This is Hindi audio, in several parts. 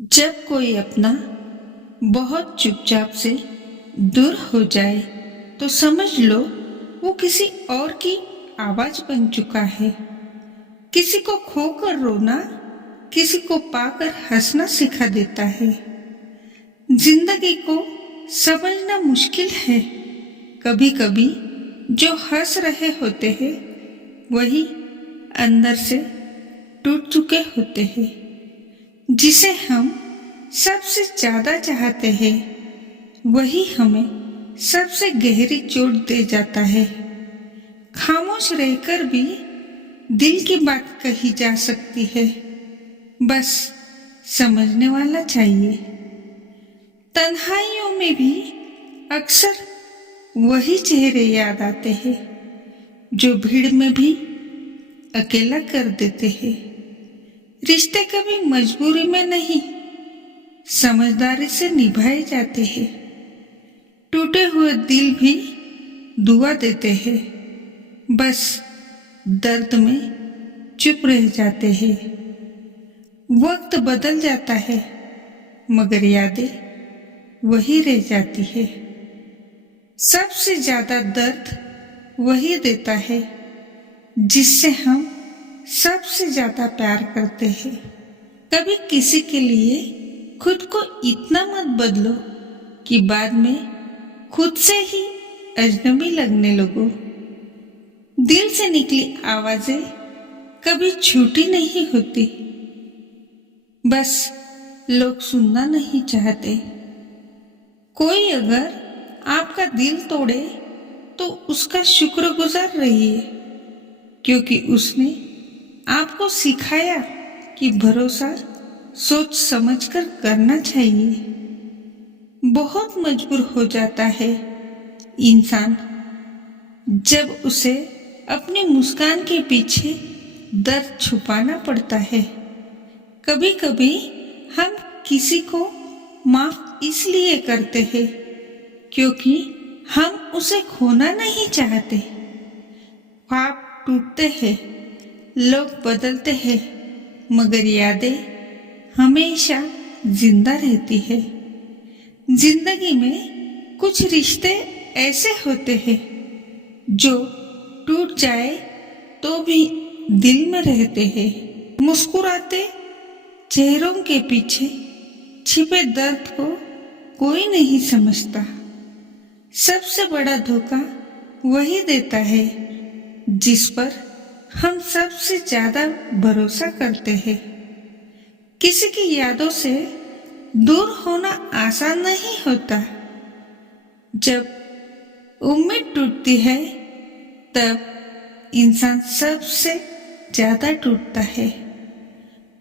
जब कोई अपना बहुत चुपचाप से दूर हो जाए तो समझ लो वो किसी और की आवाज बन चुका है। किसी को खोकर रोना, किसी को पाकर हंसना सिखा देता है। जिंदगी को समझना मुश्किल है। कभी कभी जो हंस रहे होते हैं वही अंदर से टूट चुके होते हैं। जिसे हम सबसे ज्यादा चाहते हैं वही हमें सबसे गहरी चोट दे जाता है। खामोश रहकर भी दिल की बात कही जा सकती है, बस समझने वाला चाहिए। तन्हाइयों में भी अक्सर वही चेहरे याद आते हैं जो भीड़ में भी अकेला कर देते हैं। रिश्ते कभी मजबूरी में नहीं, समझदारी से निभाए जाते हैं। टूटे हुए दिल भी दुआ देते हैं, बस दर्द में चुप रह जाते हैं। वक्त बदल जाता है मगर यादें वही रह जाती है। सबसे ज्यादा दर्द वही देता है जिससे हम सबसे ज्यादा प्यार करते हैं। कभी किसी के लिए खुद को इतना मत बदलो कि बाद में खुद से ही अजनबी लगने लगो। दिल से निकली आवाजें कभी झूठी नहीं होती, बस लोग सुनना नहीं चाहते। कोई अगर आपका दिल तोड़े तो उसका शुक्रगुजार रहिए, क्योंकि उसने आपको सिखाया कि भरोसा सोच समझकर करना चाहिए। बहुत मजबूर हो जाता है इंसान जब उसे अपनी मुस्कान के पीछे दर्द छुपाना पड़ता है। कभी कभी हम किसी को माफ इसलिए करते हैं क्योंकि हम उसे खोना नहीं चाहते। ख्वाब टूटते हैं, लोग बदलते हैं, मगर यादें हमेशा जिंदा रहती है। जिंदगी में कुछ रिश्ते ऐसे होते हैं जो टूट जाए तो भी दिल में रहते हैं। मुस्कुराते चेहरों के पीछे छिपे दर्द को कोई नहीं समझता। सबसे बड़ा धोखा वही देता है जिस पर हम सबसे ज्यादा भरोसा करते हैं। किसी की यादों से दूर होना आसान नहीं होता। जब उम्मीद टूटती है तब इंसान सबसे ज्यादा टूटता है।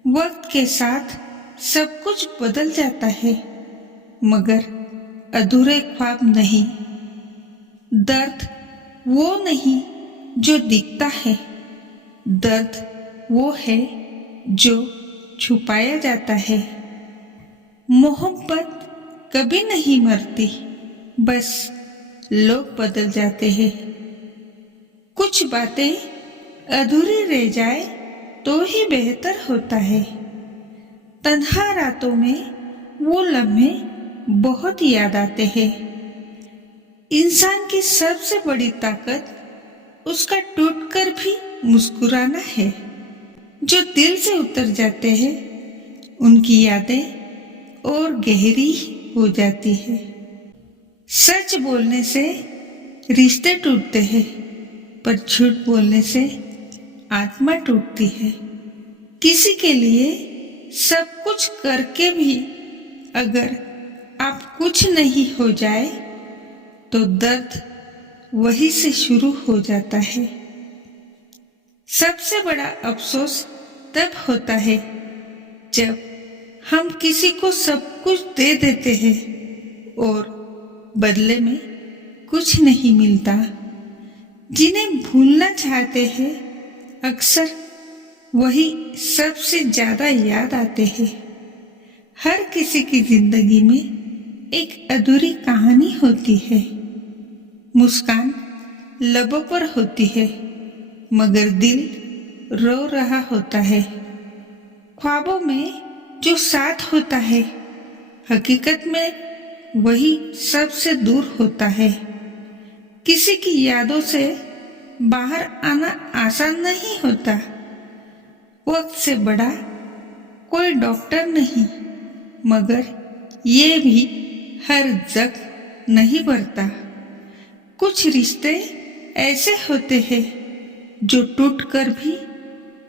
वक्त के साथ सब कुछ बदल जाता है, मगर अधूरे ख्वाब नहीं। दर्द वो नहीं जो दिखता है, दर्द वो है जो छुपाया जाता है। मोहब्बत कभी नहीं मरती, बस लोग बदल जाते हैं। कुछ बातें अधूरी रह जाए तो ही बेहतर होता है। तन्हा रातों में वो लम्हे बहुत याद आते हैं। इंसान की सबसे बड़ी ताकत उसका टूटकर भी मुस्कुराना है। जो दिल से उतर जाते हैं उनकी यादें और गहरी हो जाती है। सच बोलने से रिश्ते टूटते हैं, पर झूठ बोलने से आत्मा टूटती है। किसी के लिए सब कुछ करके भी अगर आप कुछ नहीं हो जाए तो दर्द वही से शुरू हो जाता है। सबसे बड़ा अफसोस तब होता है जब हम किसी को सब कुछ दे देते हैं और बदले में कुछ नहीं मिलता। जिन्हें भूलना चाहते हैं अक्सर वही सबसे ज्यादा याद आते हैं। हर किसी की जिंदगी में एक अधूरी कहानी होती है। मुस्कान लबों पर होती है, मगर दिल रो रहा होता है। ख्वाबों में जो साथ होता है हकीकत में वही सबसे दूर होता है। किसी की यादों से बाहर आना आसान नहीं होता। वक्त से बड़ा कोई डॉक्टर नहीं, मगर ये भी हर जख्म नहीं भरता। कुछ रिश्ते ऐसे होते हैं जो टूटकर भी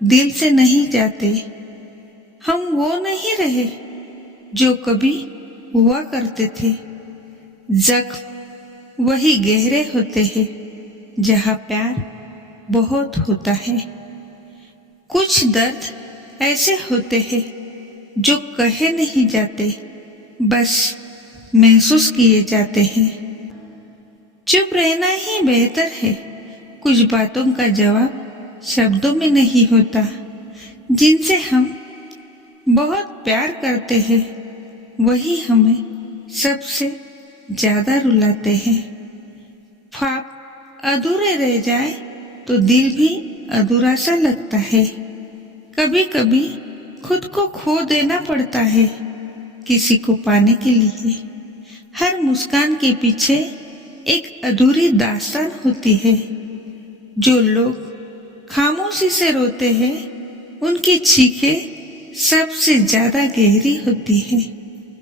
दिल से नहीं जाते। हम वो नहीं रहे जो कभी हुआ करते थे। जख्म वही गहरे होते हैं जहाँ प्यार बहुत होता है। कुछ दर्द ऐसे होते हैं जो कहे नहीं जाते, बस महसूस किए जाते हैं। चुप रहना ही बेहतर है। कुछ बातों का जवाब शब्दों में नहीं होता। जिनसे हम बहुत प्यार करते हैं वही हमें सबसे ज्यादा रुलाते हैं। ख्वाब अधूरे रह जाए तो दिल भी अधूरा सा लगता है। कभी कभी खुद को खो देना पड़ता है किसी को पाने के लिए। हर मुस्कान के पीछे एक अधूरी दास्तान होती है। जो लोग खामोशी से रोते हैं उनकी चीखें सबसे ज्यादा गहरी होती है।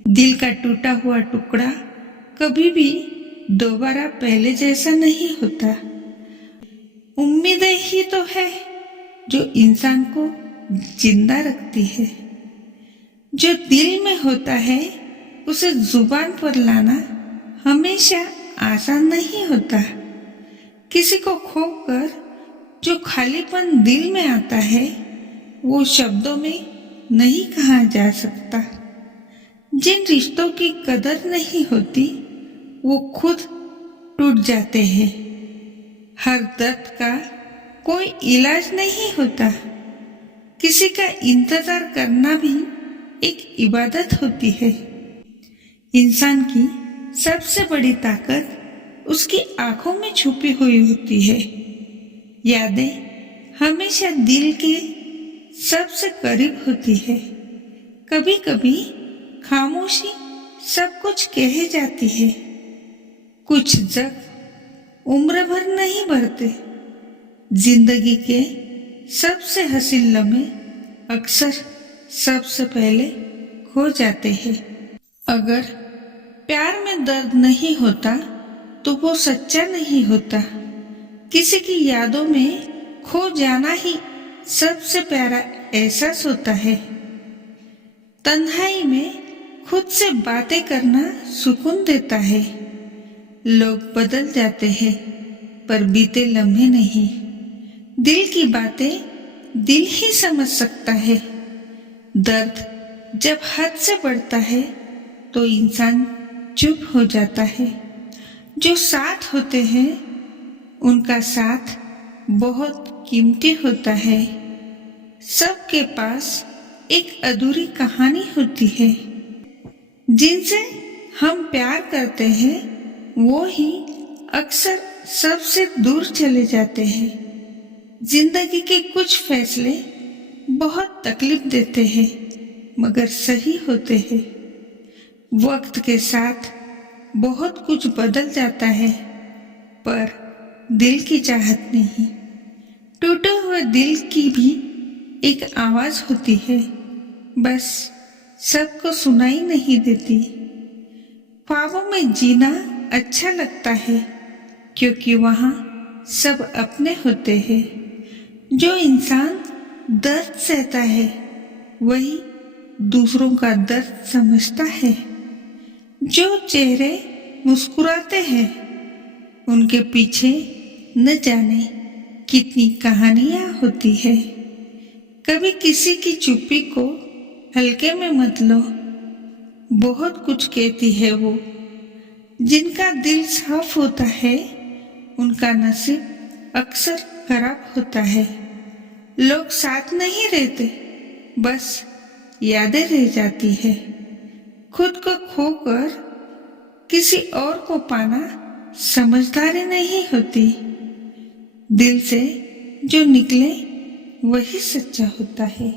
दिल का टूटा हुआ टुकड़ा कभी भी दोबारा पहले जैसा नहीं होता। उम्मीदें ही तो है जो इंसान को जिंदा रखती है। जो दिल में होता है उसे जुबान पर लाना हमेशा आसान नहीं होता। किसी को खोकर जो खालीपन दिल में आता है वो शब्दों में नहीं कहा जा सकता। जिन रिश्तों की कदर नहीं होती वो खुद टूट जाते हैं। हर दर्द का कोई इलाज नहीं होता। किसी का इंतजार करना भी एक इबादत होती है। इंसान की सबसे बड़ी ताकत उसकी आंखों में छुपी हुई होती है। यादें हमेशा दिल के सबसे करीब होती है। कभी कभी खामोशी सब कुछ कह जाती है। कुछ जख्म उम्र भर नहीं भरते। जिंदगी के सबसे हसीन लम्हे अक्सर सबसे पहले खो जाते हैं। अगर प्यार में दर्द नहीं होता तो वो सच्चा नहीं होता। किसी की यादों में खो जाना ही सबसे प्यारा एहसास होता है। तन्हाई में खुद से बातें करना सुकून देता है। लोग बदल जाते हैं पर बीते लम्हे नहीं। दिल की बातें दिल ही समझ सकता है। दर्द जब हद से बढ़ता है तो इंसान चुप हो जाता है। जो साथ होते हैं उनका साथ बहुत कीमती होता है। सबके पास एक अधूरी कहानी होती है। जिनसे हम प्यार करते हैं वो ही अक्सर सबसे दूर चले जाते हैं। जिंदगी के कुछ फैसले बहुत तकलीफ देते हैं मगर सही होते हैं। वक्त के साथ बहुत कुछ बदल जाता है पर दिल की चाहत नहीं। टूटे हुए दिल की भी एक आवाज होती है, बस सबको सुनाई नहीं देती। ख्वाबों में जीना अच्छा लगता है क्योंकि वहाँ सब अपने होते हैं। जो इंसान दर्द सहता है वही दूसरों का दर्द समझता है। जो चेहरे मुस्कुराते हैं उनके पीछे न जाने कितनी कहानियां होती है। कभी किसी की चुप्पी को हल्के में मत लो, बहुत कुछ कहती है वो। जिनका दिल साफ होता है उनका नसीब अक्सर खराब होता है। लोग साथ नहीं रहते, बस यादें रह जाती है। खुद को खोकर किसी और को पाना समझदारी नहीं होती। दिल से जो निकले वही सच्चा होता है।